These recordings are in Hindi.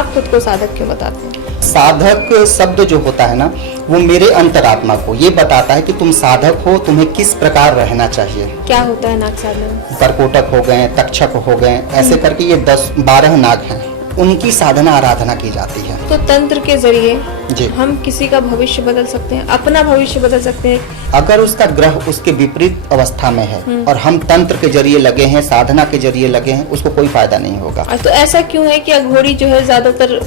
आप खुद को साधक क्यों बताते हैं? साधक शब्द जो होता है ना, वो मेरे अंतरात्मा को ये बताता है कि तुम साधक हो, तुम्हें किस प्रकार रहना चाहिए। क्या होता है नाग साधना में? करकोटक हो गए, तक्षक हो गए, ऐसे करके ये 10-12 नाग हैं, उनकी साधना आराधना की जाती है। तो तंत्र के जरिए जी। हम किसी का भविष्य बदल सकते हैं, अपना भविष्य बदल सकते हैं। अगर उसका ग्रह उसके विपरीत अवस्था में है और हम तंत्र के जरिए लगे हैं, साधना के जरिए लगे हैं, उसको कोई फायदा नहीं होगा। तो ऐसा क्यों है कि अघोरी जो है ज्यादातर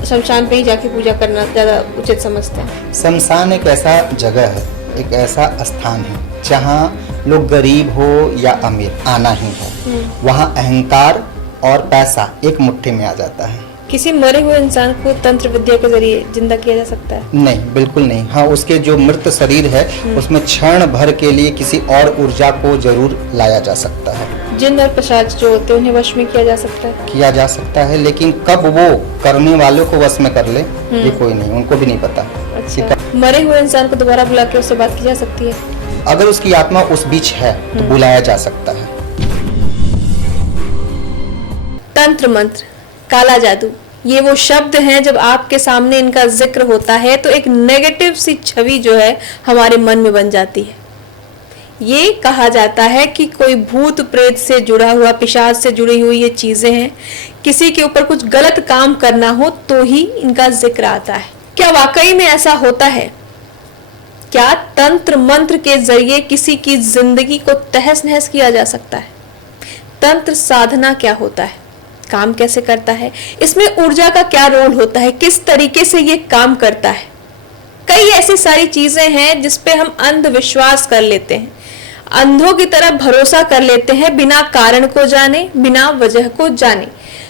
शमशान पे ही जाके पूजा करना ज्यादा उचित समझते हैं? शमशान एक ऐसा जगह है, एक ऐसा स्थान है जहाँ लोग गरीब हो या अमीर आना ही है। वहाँ अहंकार और पैसा एक मुट्ठी में आ जाता है। किसी मरे हुए इंसान को तंत्र विद्या के जरिए जिंदा किया जा सकता है? नहीं, बिल्कुल नहीं। हाँ, उसके जो मृत शरीर है उसमें क्षण भर के लिए किसी और ऊर्जा को जरूर लाया जा सकता है। जिन और पिशाच जो होते हैं उन्हें वश में किया जा सकता है? किया जा सकता है, लेकिन कब वो करने वालों को वश में कर ले ये कोई नहीं, उनको भी नहीं पता। अच्छा, मरे हुए इंसान को दोबारा बुला के उससे बात की जा सकती है? अगर उसकी आत्मा उस बीच है तो बुलाया जा सकता है। तंत्र मंत्र, काला जादू, ये वो शब्द हैं जब आपके सामने इनका जिक्र होता है तो एक नेगेटिव सी छवि जो है हमारे मन में बन जाती है। ये कहा जाता है कि कोई भूत प्रेत से जुड़ा हुआ, पिशाच से जुड़ी हुई ये चीजें हैं, किसी के ऊपर कुछ गलत काम करना हो तो ही इनका जिक्र आता है। क्या वाकई में ऐसा होता है? क्या तंत्र मंत्र के जरिए किसी की जिंदगी को तहस नहस किया जा सकता है? तंत्र साधना क्या होता है, काम कैसे करता है, इसमें ऊर्जा का क्या रोल होता है, किस तरीके से ये काम करता है? कई ऐसी सारी चीजें हैं जिसपे हम अंधविश्वास कर लेते हैं, अंधों की तरह भरोसा कर लेते हैं, बिना कारण को जाने, बिना वजह को जाने।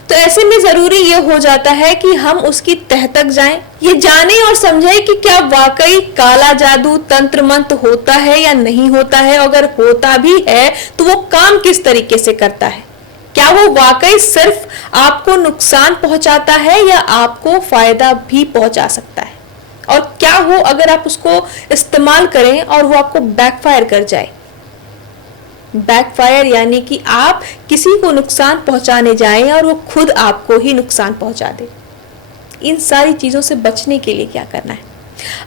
तो ऐसे में जरूरी ये हो जाता है कि हम उसकी तह तक जाएं, ये जाने और समझें कि क्या वाकई काला जादू तंत्र मंत्र होता है या नहीं होता है। अगर होता भी है तो वो काम किस तरीके से करता है, क्या वो वाकई सिर्फ आपको नुकसान पहुंचाता है या आपको फायदा भी पहुंचा सकता है, और क्या हो अगर आप उसको इस्तेमाल करें और वो आपको बैकफायर कर जाए। बैकफायर यानी कि आप किसी को नुकसान पहुंचाने जाएं और वो खुद आपको ही नुकसान पहुंचा दे। इन सारी चीजों से बचने के लिए क्या करना है,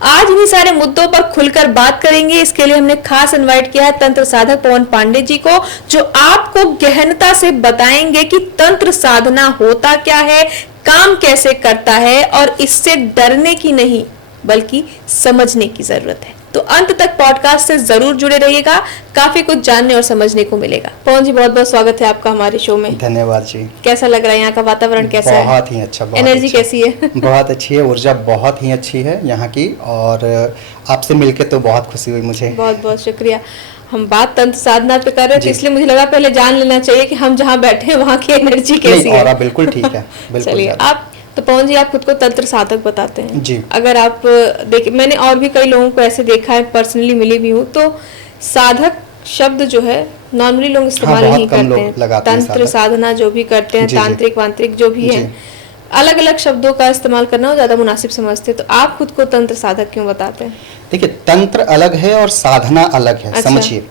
आज इन्हीं सारे मुद्दों पर खुलकर बात करेंगे। इसके लिए हमने खास इनवाइट किया है तंत्र साधक पवन पांडे जी को, जो आपको गहनता से बताएंगे कि तंत्र साधना होता क्या है, काम कैसे करता है, और इससे डरने की नहीं बल्कि समझने की जरूरत है। तो अंत तक पॉडकास्ट से जरूर जुड़े रहिएगा, काफी कुछ जानने और समझने को मिलेगा। पवन जी, बहुत बहुत स्वागत है आपका हमारे शो में। धन्यवाद जी। कैसा लग रहा है, यहाँ का वातावरण कैसा है? बहुत ही अच्छा। एनर्जी कैसी है? बहुत अच्छी है, ऊर्जा बहुत ही अच्छी है यहाँ की, और आपसे मिलके तो बहुत खुशी हुई मुझे। बहुत बहुत शुक्रिया। हम बात तंत्र साधना पे कर रहे थे, इसलिए मुझे लगा पहले जान लेना चाहिए कि हम जहाँ बैठे हैं वहाँ की एनर्जी कैसी है। और बिल्कुल ठीक है, बिल्कुल। चलिए, आप तो पवन जी, आप खुद को तंत्र साधक बताते हैं जी। अगर आप देखिए, मैंने और भी कई लोगों को ऐसे देखा है, पर्सनली मिली भी हूँ, तो साधक शब्द जो है नॉर्मली लोग इस्तेमाल नहीं करते हैं। तंत्र साधना जो भी करते हैं, तांत्रिक वांत्रिक जो भी है, अलग अलग शब्दों का इस्तेमाल करना वो ज्यादा मुनासिब समझते हैं। तो आप खुद को तंत्र साधक क्यों बताते हैं? देखिए, तंत्र अलग है और साधना अलग है। अच्छा। समझिए,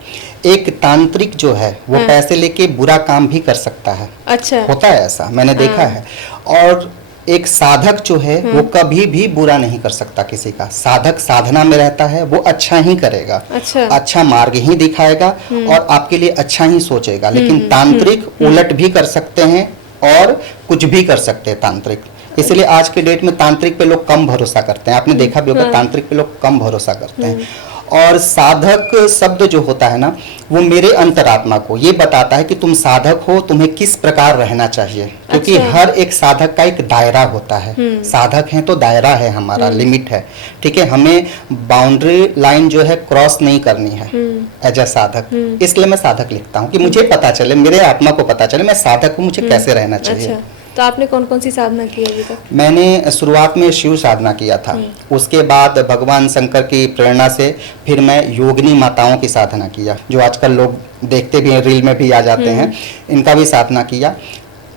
एक तांत्रिक जो है वो पैसे लेके बुरा काम भी कर सकता है। अच्छा, होता है ऐसा, मैंने देखा है। और एक साधक जो है वो कभी भी बुरा नहीं कर सकता किसी का। साधक साधना में रहता है, वो अच्छा ही करेगा। अच्छा मार्ग ही दिखाएगा और आपके लिए अच्छा ही सोचेगा। लेकिन तांत्रिक उलट भी कर सकते हैं और कुछ भी कर सकते हैं तांत्रिक। इसलिए आज के डेट में तांत्रिक पे लोग कम भरोसा करते हैं। आपने देखा भी होगा, तांत्रिक पे लोग कम भरोसा करते हैं। और साधक शब्द जो होता है ना, वो मेरे अंतरात्मा को ये बताता है कि तुम साधक हो, तुम्हें किस प्रकार रहना चाहिए। क्योंकि हर एक साधक का एक दायरा होता है। साधक है तो दायरा है, हमारा लिमिट है, ठीक है। हमें बाउंड्री लाइन जो है क्रॉस नहीं करनी है एज अ साधक। इसलिए मैं साधक लिखता हूँ कि मुझे पता चले, मेरे आत्मा को पता चले मैं साधक हूँ, मुझे कैसे रहना चाहिए। तो आपने कौन कौन सी साधना की अभी तक? मैंने शुरुआत में शिव साधना किया था, उसके बाद भगवान शंकर की प्रेरणा से फिर मैं योगिनी माताओं की साधना किया, जो आजकल लोग देखते भी हैं, रील में भी आ जाते हैं, इनका भी साधना किया।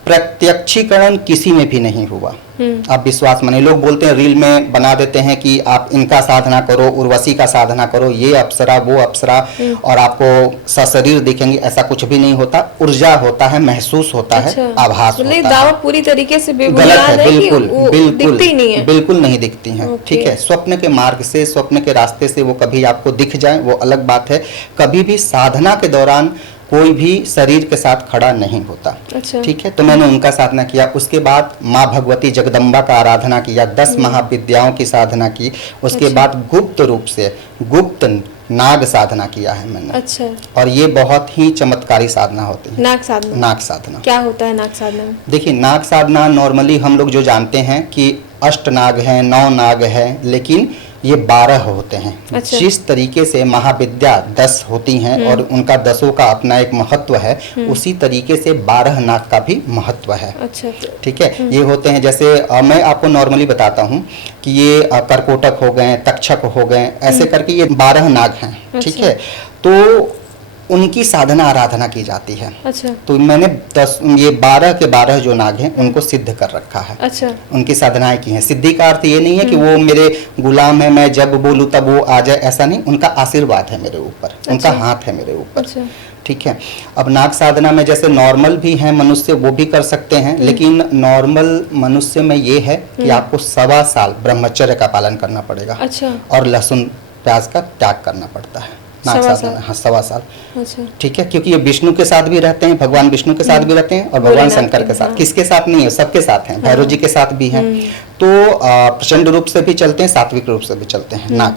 प्रत्यक्षीकरण किसी में भी नहीं हुआ। आप विश्वास मानिए, लोग बोलते हैं रील में बना देते हैं कि आप इनका साधना करो, उर्वशी का साधना करो, ये अप्सरा वो अप्सरा और आपको सशरीर दिखेंगे, ऐसा कुछ भी नहीं होता। ऊर्जा होता है, महसूस होता है, आभास होता है। दावा पूरी तरीके से गलत है, बिल्कुल बिल्कुल दिखती नहीं है। बिल्कुल नहीं दिखती हैं। ठीक है, स्वप्न के मार्ग से, स्वप्न के रास्ते से वो कभी आपको दिख जाए वो अलग बात है। कभी भी साधना के दौरान कोई भी शरीर के साथ खड़ा नहीं होता। अच्छा। ठीक है, तो मैंने उनका साधना किया। उसके बाद माँ भगवती जगदम्बा का आराधना किया, 10 महाविद्याओं की साधना की। उसके बाद गुप्त रूप से गुप्त नाग साधना किया है मैंने। अच्छा। और ये बहुत ही चमत्कारी साधना होती है। नाग साधना, नाग साधना क्या होता है नाग साधना में? देखिए, नाग साधना नॉर्मली हम लोग जो जानते हैं कि 8 नाग हैं, 9 नाग हैं, लेकिन ये 12 होते हैं। अच्छा। जिस तरीके से महाविद्या 10 होती हैं और उनका 10 का अपना एक महत्व है, उसी तरीके से 12 नाग का भी महत्व है। अच्छा। ठीक है, ये होते हैं जैसे मैं आपको नॉर्मली बताता हूँ कि ये करकोटक हो गए, तक्षक हो गए, ऐसे करके ये 12 नाग हैं। ठीक है, तो उनकी साधना आराधना की जाती है। अच्छा। तो मैंने 10 ये 12 के 12 जो नाग हैं उनको सिद्ध कर रखा है। अच्छा। उनकी साधनाएं की हैं। सिद्धि का अर्थ ये नहीं है कि वो मेरे गुलाम है, मैं जब बोलूँ तब वो आ जाए, ऐसा नहीं। उनका आशीर्वाद है मेरे ऊपर, उनका हाथ है मेरे ऊपर। अच्छा। ठीक है, अब नाग साधना में जैसे नॉर्मल भी हैं मनुष्य, वो भी कर सकते हैं, लेकिन नॉर्मल मनुष्य में ये है कि आपको 1.25 साल ब्रह्मचर्य का पालन करना पड़ेगा। अच्छा। और लहसुन प्याज का त्याग करना पड़ता है नाग 1.25 साधना। हाँ, 1.25 साल। अच्छा। ठीक है, क्योंकि ये विष्णु के साथ भी रहते हैं, भगवान विष्णु के साथ भी रहते हैं और भगवान शंकर के साथ। किसके साथ नहीं है, सबके साथ हैं। भैरव जी के साथ भी हैं। तो प्रचंड रूप से भी चलते हैं, सात्विक रूप से भी चलते हैं नाग।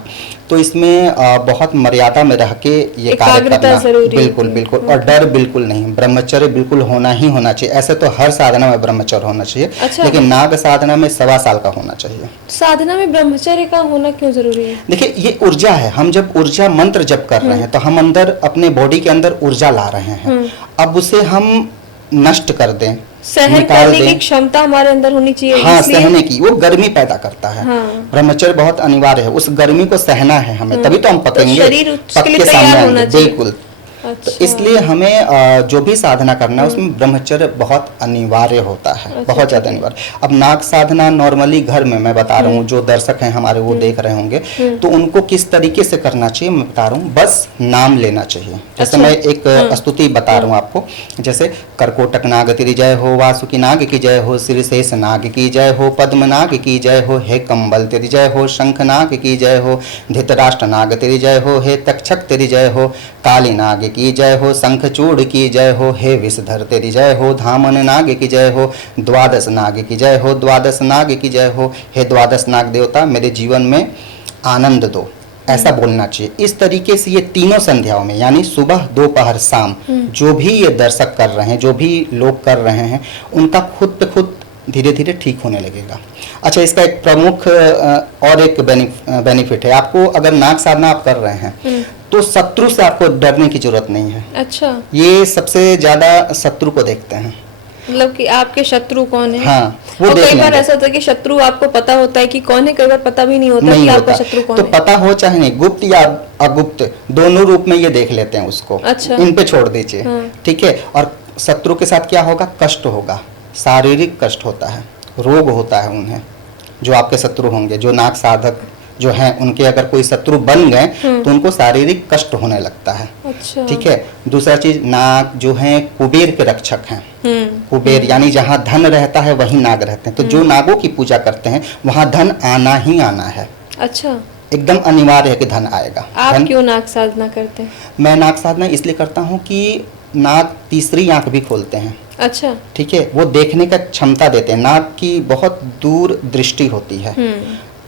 तो इसमें बहुत मर्यादा में रह के ये कार्य करना, बिल्कुल बिल्कुल, और डर बिल्कुल नहीं। ब्रह्मचर्य बिल्कुल होना ही होना चाहिए। ऐसे तो हर साधना में ब्रह्मचर्य होना चाहिए। अच्छा। लेकिन नाग साधना में 1.25 साल का होना चाहिए। साधना में ब्रह्मचर्य का होना क्यों जरूरी है? देखिए, ये ऊर्जा है। हम जब ऊर्जा मंत्र जप कर रहे हैं तो हम अंदर अपने बॉडी के अंदर ऊर्जा ला रहे हैं। अब उसे हम नष्ट कर दें, सहन करने की क्षमता हमारे अंदर होनी चाहिए। हाँ, सहने की, वो गर्मी पैदा करता है। हाँ। ब्रह्मचर्य बहुत अनिवार्य है, उस गर्मी को सहना है हमें। तभी तो हम पकेंगे, तो शरीर उसके पक लिए के तैयार सामने होना आएंगे। चाहिए। बिल्कुल। अच्छा। तो इसलिए हमें जो भी साधना करना है उसमें ब्रह्मचर्य बहुत अनिवार्य होता है। अच्छा, बहुत ज्यादा अनिवार्य। अब नाग साधना नॉर्मली घर में मैं बता रहा हूँ, जो दर्शक हैं हमारे वो देख रहे होंगे, तो उनको किस तरीके से करना चाहिए मैं बता रहा हूँ। बस नाम लेना चाहिए। जैसे अच्छा। मैं एक स्तुति बता रहा हूँ आपको, जैसे करकोटक नाग तेरी जय हो, वासुकी नाग की जय हो, श्रीशेष नाग की जय हो, पद्म नाग की जय हो, हे कंबल तेरी जय हो, शंख नाग की जय हो, धृतराष्ट्र नाग तेरी जय हो, हे तक्षक तेरी जय हो, काली नाग की जय हो, शंखचूड़ की जय हो, हे विषधर तेरी जय हो, धामन नाग की जय हो, द्वादश नाग की जय हो, द्वादश नाग की जय हो, हे द्वादश नाग देवता मेरे जीवन में आनंद दो, ऐसा बोलना चाहिए। इस तरीके से ये तीनों संध्याओं में, यानी सुबह, दोपहर, शाम, जो भी ये दर्शक कर रहे हैं, जो भी लोग कर रहे हैं, उनका खुद पे खुद धीरे धीरे ठीक होने लगेगा। अच्छा, इसका एक प्रमुख और एक बेनिफिट है। आपको अगर नाग साधना आप कर रहे हैं तो शत्रु से आपको डरने की जरूरत नहीं है। अच्छा। ये सबसे ज्यादा शत्रु को देखते हैं, मतलब कि आपके शत्रु कौन है। हाँ, वो और देख कई बार लेंगे। ऐसा होता है कि शत्रु आपको पता होता है कि कौन है, कई बार पता भी नहीं होता नहीं कि होता। आपका शत्रु कौन तो है। पता हो चाहे नहीं, गुप्त या अगुप्त दोनों रूप में ये देख लेते हैं उसको। अच्छा। इन पे छोड़ दीजिए। हाँ। ठीक है, और शत्रु के साथ क्या होगा, कष्ट होगा, शारीरिक कष्ट होता है, रोग होता है उन्हें, जो आपके शत्रु होंगे, जो नाग साधक जो हैं उनके अगर कोई शत्रु बन गए तो उनको शारीरिक कष्ट होने लगता है। अच्छा। ठीक है, दूसरा चीज, नाग जो हैं कुबेर के रक्षक हैं। कुबेर यानी जहाँ धन रहता है वहीं नाग रहते हैं। तो जो नागों की पूजा करते हैं वहाँ धन आना ही आना है। अच्छा। एकदम अनिवार्य है कि धन आएगा। आप क्यों नाग साधना करते हैं? मैं नाग साधना इसलिए करता हूँ कि नाग तीसरी आंख भी खोलते हैं। अच्छा। ठीक है, वो देखने का क्षमता देते हैं। नाग की बहुत दूर दृष्टि होती है।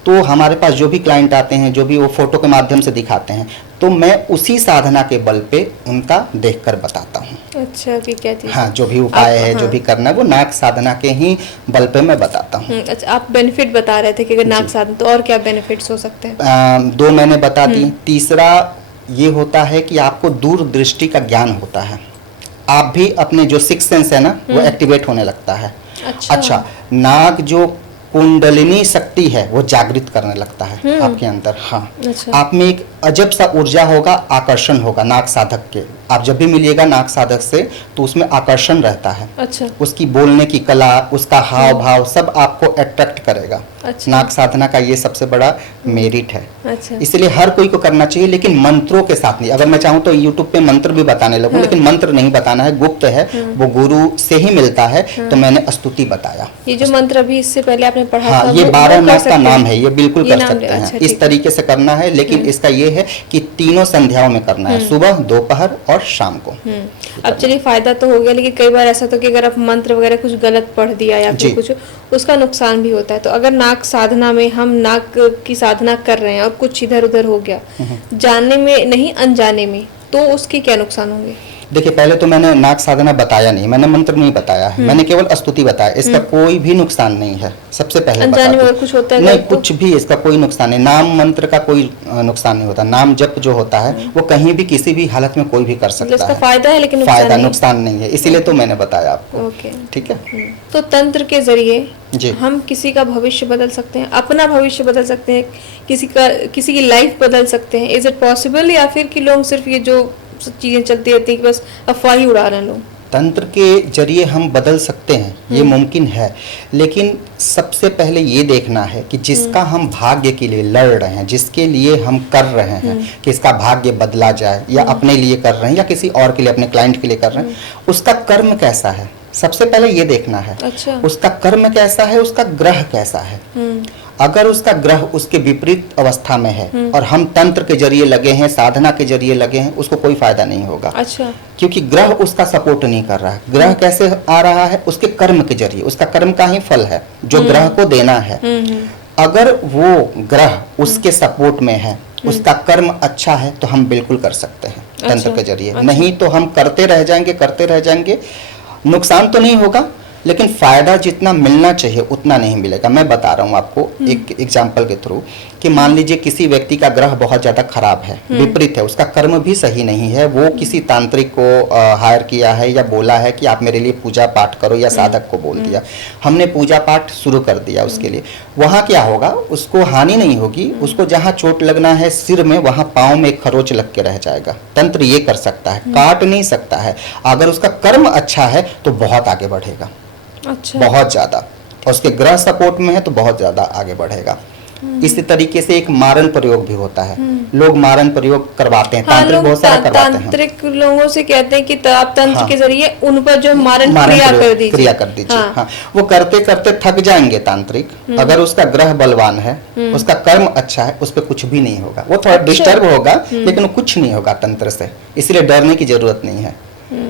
तो हमारे पास जो भी क्लाइंट आते हैं, जो भी वो फोटो के माध्यम से दिखाते हैं, तो मैं उसी साधना के बल पे उनका देखकर बताता हूँ। अच्छा, कि क्या चीज़? हाँ, जो भी उपाय है, जो भी करना है, वो नाग साधना के ही बल पे मैं बताता हूँ। अच्छा, आप बेनिफिट बता रहे थे कि अगर नाग साधना, तो और क्या बेनिफिट्स हो सकते हैं? 2 मैंने बता दी। तीसरा ये होता है कि आपको दूर दृष्टि का ज्ञान होता है। आप भी अपने जो 6th सेंस है ना, वो एक्टिवेट होने लगता है। अच्छा, नाग जो कुंडलिनी शक्ति है वो जागृत करने लगता है आपके अंदर। हाँ, अच्छा। आप में एक अजब सा ऊर्जा होगा, आकर्षण होगा नाग साधक के। आप जब भी मिलिएगा नाग साधक से तो उसमें आकर्षण रहता है। अच्छा। उसकी बोलने की कला, उसका हाव भाव सब आपको अट्रैक्ट करेगा। अच्छा। नाग साधना का ये सबसे बड़ा मेरिट है। अच्छा। इसलिए हर कोई को करना चाहिए, लेकिन मंत्रों के साथ नहीं। अगर मैं चाहूँ तो यूट्यूब पे मंत्र भी बताने लगूं, लेकिन मंत्र नहीं बताना है, गुप्त है, वो गुरु से ही मिलता है। तो मैंने स्तुति बताया। ये जो मंत्र अभी इससे पहले आपने पढ़ा हाँ, था, ये 12 नाग का नाम है, ये बिल्कुल ये कर नाम सकते हैं। अच्छा, इस ठीक तरीके से करना है, लेकिन इसका ये है कि तीनों संध्याओं में करना है, सुबह, दोपहर और शाम को। अब चलिए फायदा तो हो गया, लेकिन कई बार ऐसा तो कि अगर आप मंत्र वगैरह कुछ गलत पढ़ दिया या जी। फिर कुछ, उसका नुकसान भी होता है। तो अगर नाग साधना में हम नाग की साधना कर रहे हैं और कुछ इधर उधर हो गया, जानने में नहीं अनजाने में, तो उसके क्या नुकसान होंगे? देखिए, पहले तो मैंने नाग साधना बताया नहीं, मैंने मंत्र नहीं बताया है, मैंने केवल स्तुति बताया। इसका कोई भी नुकसान नहीं है, सबसे पहले बता अनजाने में दूं। अगर कुछ होता है नहीं, तो? कुछ भी इसका कोई नुकसान नहीं। नाम मंत्र का कोई नुकसान नहीं होता। नाम जप जो होता है वो कहीं भी किसी भी हालत में कोई भी कर मतलब सकता इसका है। फायदा है लेकिन फायदा नुकसान नहीं है, इसीलिए तो मैंने बताया आपको। ओके, ठीक है। तो तंत्र के जरिए जी। हम किसी का भविष्य बदल सकते हैं, अपना भविष्य बदल सकते हैं, किसी की लाइफ बदल सकते हैं। इज इट पॉसिबल, या फिर कि लोग सिर्फ ये जो चीजें चलती रहती है कि बस अफवाह ही उड़ा रहे हैं लोग? तंत्र के जरिए हम बदल सकते हैं, ये मुमकिन है, लेकिन सबसे पहले ये देखना है कि जिसका हम भाग्य के लिए लड़ रहे हैं, जिसके लिए हम कर रहे हैं कि इसका भाग्य बदला जाए, या अपने लिए कर रहे हैं या किसी और के लिए, अपने क्लाइंट के लिए कर रहे हैं, उसका कर्म कैसा है, सबसे पहले ये देखना है। अच्छा। उसका कर्म कैसा है, उसका ग्रह कैसा है। अगर उसका ग्रह उसके विपरीत अवस्था में है और हम तंत्र के जरिए लगे हैं, साधना के जरिए लगे हैं, उसको कोई फायदा नहीं होगा। अच्छा। क्योंकि ग्रह उसका सपोर्ट नहीं कर रहा है। ग्रह कैसे आ रहा है, उसके कर्म के जरिए, उसका कर्म का ही फल है जो ग्रह को देना है। अगर वो ग्रह उसके सपोर्ट में है, उसका कर्म अच्छा है, तो हम बिल्कुल कर सकते हैं तंत्र के जरिए। नहीं तो हम करते रह जाएंगे, नुकसान तो नहीं होगा, लेकिन फायदा जितना मिलना चाहिए उतना नहीं मिलेगा। मैं बता रहा हूँ आपको एक एग्जाम्पल के थ्रू कि मान लीजिए किसी व्यक्ति का ग्रह बहुत ज्यादा खराब है, विपरीत है, उसका कर्म भी सही नहीं है, वो किसी तांत्रिक को हायर किया है या बोला है कि आप मेरे लिए पूजा पाठ करो, या साधक को बोल दिया, हमने पूजा पाठ शुरू कर दिया उसके लिए। वहाँ क्या होगा, उसको हानि नहीं होगी, उसको जहाँ चोट लगना है सिर में, वहाँ पाँव में एक खरोच लग के रह जाएगा। तंत्र ये कर सकता है, काट नहीं सकता है। अगर उसका कर्म अच्छा है तो बहुत आगे बढ़ेगा। अच्छा। बहुत ज्यादा, और उसके ग्रह सपोर्ट में है तो बहुत ज्यादा आगे बढ़ेगा। इसी तरीके से एक मारन प्रयोग भी होता है, लोग मारन प्रयोग करवाते हैं। हाँ, तांत्रिक लोग बहुत सारा करवाते हैं। तांत्रिक लोगों से कहते हैं कि आप तंत्र हाँ। के जरिए उन पर जो मारन क्रिया कर दीजिए। हाँ। हाँ, वो करते करते थक जाएंगे तांत्रिक। अगर उसका ग्रह बलवान है, उसका कर्म अच्छा है, उस पर कुछ भी नहीं होगा। वो थोड़ा डिस्टर्ब होगा, लेकिन कुछ नहीं होगा तंत्र से, इसलिए डरने की जरूरत नहीं है।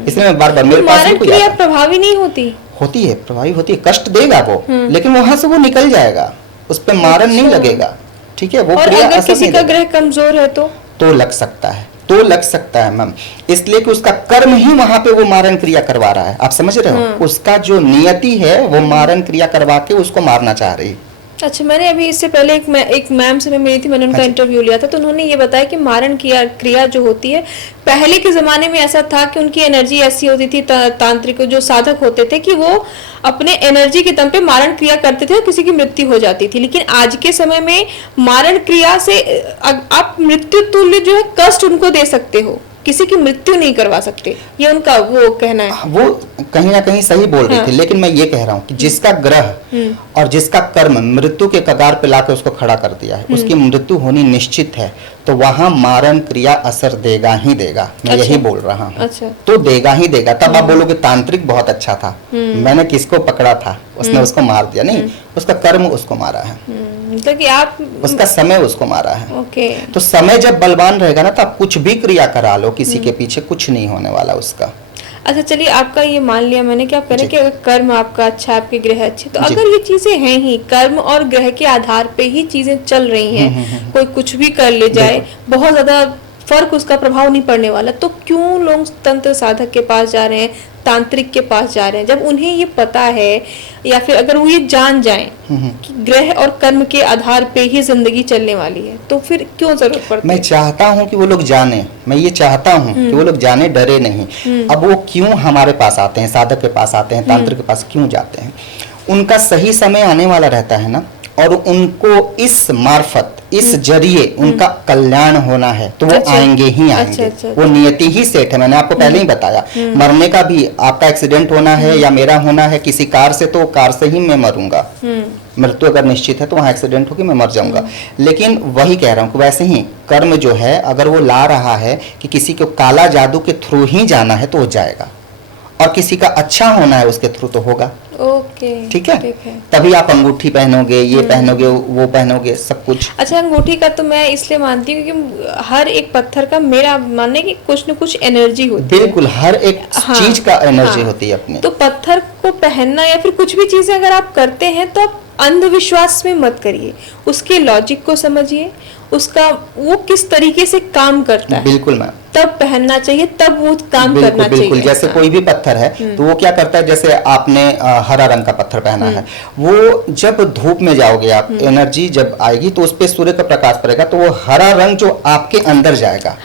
इसलिए मैं बार बार मेरे पास मारन क्रिया प्रभावी नहीं होती है, प्रभावी होती है, कष्ट देगा वो, लेकिन वहां से वो निकल जाएगा, उस पे मारन नहीं लगेगा। ठीक है, वो और क्रिया अगर किसी का ग्रह कमजोर है तो लग सकता है मैम, इसलिए कि उसका कर्म ही वहां पे वो मारन क्रिया करवा रहा है। आप समझ रहे हो, उसका जो नियति है वो मारन क्रिया करवा के उसको मारना चाह रही। अच्छा, मैंने अभी इससे पहले एक मैम से मैं मिली थी, मैंने उनका इंटरव्यू लिया था, तो उन्होंने ये बताया कि मारन क्रिया जो होती है, पहले के जमाने में ऐसा था कि उनकी एनर्जी ऐसी होती थी, तांत्रिक जो साधक होते थे कि वो अपने एनर्जी के दम पे मारण क्रिया करते थे और किसी की मृत्यु हो जाती थी। लेकिन आज के समय में मारण क्रिया से आप मृत्यु तुल्य जो है कष्ट उनको दे सकते हो, किसी की मृत्यु नहीं करवा सकते, ये उनका वो कहना है। वो कहीं ना कहीं सही बोल रही थी, लेकिन मैं ये कह रहा हूँ कि जिसका ग्रह और जिसका कर्म मृत्यु के कगार पे लाकर उसको खड़ा कर दिया है, उसकी मृत्यु होनी निश्चित है, तो वहां मारण क्रिया असर देगा ही देगा। मैं यही बोल रहा हूँ। अच्छा। तो देगा ही देगा। तब आप बोलोगे तांत्रिक बहुत अच्छा था, मैंने किसको पकड़ा था, उसने उसको मार दिया। नहीं, उसका कर्म उसको मारा है, मतलब कि आप उसका समय उसको मारा है। ओके। तो समय जब बलवान रहेगा ना, तो आप कुछ भी क्रिया करा लो, किसी के पीछे कुछ नहीं होने वाला उसका। अच्छा, चलिए, आपका ये मान लिया मैंने कि आप कह रहे हैं कि अगर कर्म आपका अच्छा, आपके ग्रह अच्छे, तो अगर ये चीजें हैं ही, कर्म और ग्रह के आधार पे ही चीजें चल रही हैं, कोई कुछ भी कर ले जाए, बहुत ज्यादा फर्क उसका प्रभाव नहीं पड़ने वाला, तो क्यों लोग तंत्र साधक के पास जा रहे हैं, तांत्रिक के पास जा रहे हैं, जब उन्हें ये पता है, या फिर अगर वो ये जान जाएं कि ग्रह और कर्म के आधार पे ही जिंदगी चलने वाली है, तो फिर क्यों जरूरत पड़ती है? मैं चाहता हूँ कि वो लोग जाने, मैं ये चाहता हूँ कि वो लोग जाने, डरे नहीं। अब वो क्यों हमारे पास आते हैं, साधक के पास आते हैं, तांत्रिक के पास क्यों जाते हैं? उनका सही समय आने वाला रहता है ना, और उनको इस मार्फत, इस जरिए उनका कल्याण होना है, तो वो आएंगे ही आएंगे। वो नियति ही सेट है, मैंने आपको पहले ही बताया। मरने का भी आपका एक्सीडेंट होना है या मेरा होना है किसी कार से, तो कार से ही मैं मरूंगा। मृत्यु अगर निश्चित है तो वहां एक्सीडेंट होगी, मैं मर जाऊंगा। लेकिन वही कह रहा हूँ कि वैसे ही कर्म जो है, अगर वो ला रहा है कि किसी को काला जादू के थ्रू ही जाना है तो वो जाएगा, और किसी का अच्छा होना है उसके थ्रू तो होगा। ओके, ठीक है, तभी आप अंगूठी पहनोगे, ये पहनोगे, वो पहनोगे, सब कुछ। अच्छा, अंगूठी का तो मैं इसलिए मानती हूँ क्योंकि हर एक पत्थर का मेरा मानने की कुछ न कुछ एनर्जी होती है। बिल्कुल, हर एक चीज का एनर्जी होती है अपने। तो पत्थर को पहनना या फिर कुछ भी चीजें अगर आप करते हैं तो आप अंधविश्वास में मत करिए, उसके लॉजिक को समझिए, उसका वो किस तरीके से काम करता है। बिल्कुल मैम, तब पहनना चाहिए, तब वो काम करना चाहिए। बिल्कुल, जैसे कोई भी पत्थर है तो वो क्या करता है, जैसे आपने हरा रंग का पत्थर पहना है, वो जब धूप में जाओगे आप, एनर्जी जब आएगी तो उस पे सूर्य का प्रकाश पड़ेगा, तो वो हरा रंग जो आपके अंदर जाएगा,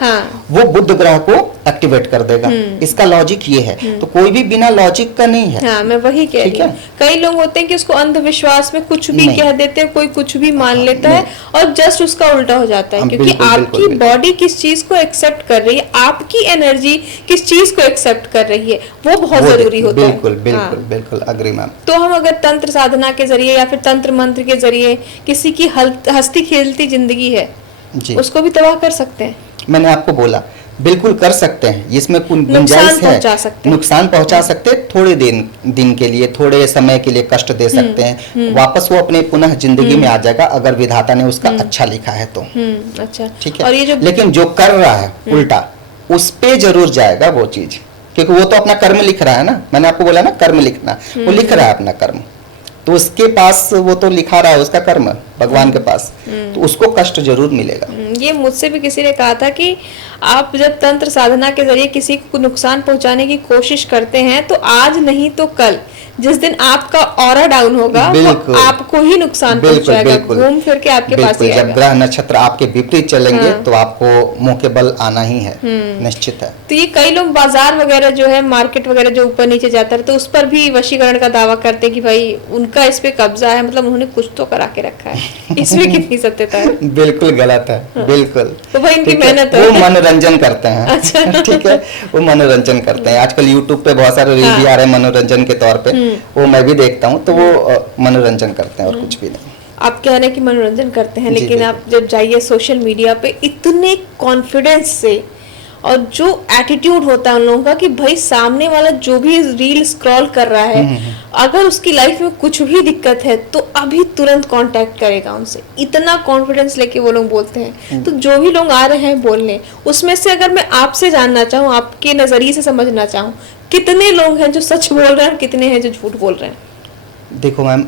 वो बुध ग्रह को एक्टिवेट कर देगा। इसका लॉजिक ये है। तो कोई भी बिना लॉजिक का नहीं है। हाँ, मैं वही कह रही हूँ। कई लोग होते हैं कि उसको अंधविश्वास में कुछ भी कह देते हैं, कोई कुछ भी मान लेता है और जस्ट उसका उल्टा हो जाता है, क्योंकि आपकी बॉडी किस चीज को एक्सेप्ट कर रही है, आपकी एनर्जी किस चीज को एक्सेप्ट कर रही है, वो बहुत जरूरी होता है। बिल्कुल बिल्कुल बिल्कुल, अग्री मैम। तो हम अगर तंत्र साधना के जरिए या फिर तंत्र मंत्र के जरिए किसी की हंसती खेलती जिंदगी है जी, उसको भी तबाह कर सकते हैं। मैंने आपको बोला बिल्कुल कर सकते हैं, इसमें गुंजाइश है। नुकसान पहुंचा सकते हैं, थोड़े दिन के लिए, थोड़े समय के लिए कष्ट दे सकते हैं, वापस वो अपने पुनः जिंदगी में आ जाएगा अगर विधाता ने उसका अच्छा लिखा है तो। अच्छा, ठीक है। और ये लेकिन जो कर रहा है उल्टा, उस पे जरूर जाएगा वो चीज, क्योंकि वो तो अपना कर्म लिख रहा है ना। मैंने आपको बोला ना कर्म लिखना, वो लिख रहा है अपना कर्म, तो उसके पास वो तो लिखा रहा है उसका कर्म भगवान के पास, तो उसको कष्ट जरूर मिलेगा। ये मुझसे भी किसी ने कहा था कि आप जब तंत्र साधना के जरिए किसी को नुकसान पहुंचाने की कोशिश करते हैं तो आज नहीं तो कल, जिस दिन आपका ऑरा डाउन होगा वो आपको ही नुकसान पहुंचाएगा, घूम फिर के आपके पास ही आएगा। जब ग्रह नक्षत्र आपके विपरीत चलेंगे तो आपको मुंह के बल आना ही है, निश्चित है। तो ये कई लोग बाजार वगैरह जो है, मार्केट वगैरह जो ऊपर नीचे जाता है, तो उस पर भी वशीकरण का दावा करते हैं कि भाई उनका इस पे कब्जा है, मतलब उन्होंने कुछ तो करा के रखा है। इसमें कितनी सत्यता है? बिल्कुल गलत है, बिल्कुल। तो भाई इनकी मेहनत है, वो मनोरंजन करते हैं। अच्छा। ठीक है, वो मनोरंजन करते हैं। आजकल यूट्यूब पे बहुत सारे रील भी आ रहे हैं मनोरंजन के तौर पे, वो मैं भी देखता हूँ, तो वो मनोरंजन करते हैं और कुछ भी नहीं। आप कह रहे हैं कि मनोरंजन करते हैं, लेकिन आप जब जाइए सोशल मीडिया पे इतने कॉन्फिडेंस से, और जो एटीट्यूड होता है उन लोगों का कि भाई सामने वाला जो भी रील स्क्रॉल कर रहा है, अगर उसकी लाइफ में कुछ भी दिक्कत है तो अभी तुरंत कांटेक्ट करेगा उनसे, इतना कॉन्फिडेंस लेके वो लोग बोलते हैं। तो जो भी लोग आ रहे हैं बोलने, उसमें से अगर मैं आपसे जानना चाहूँ, आपके नजरिए से समझना चाहूँ, कितने लोग हैं जो सच बोल रहे हैं और कितने हैं जो झूठ बोल रहे हैं? देखो मैम,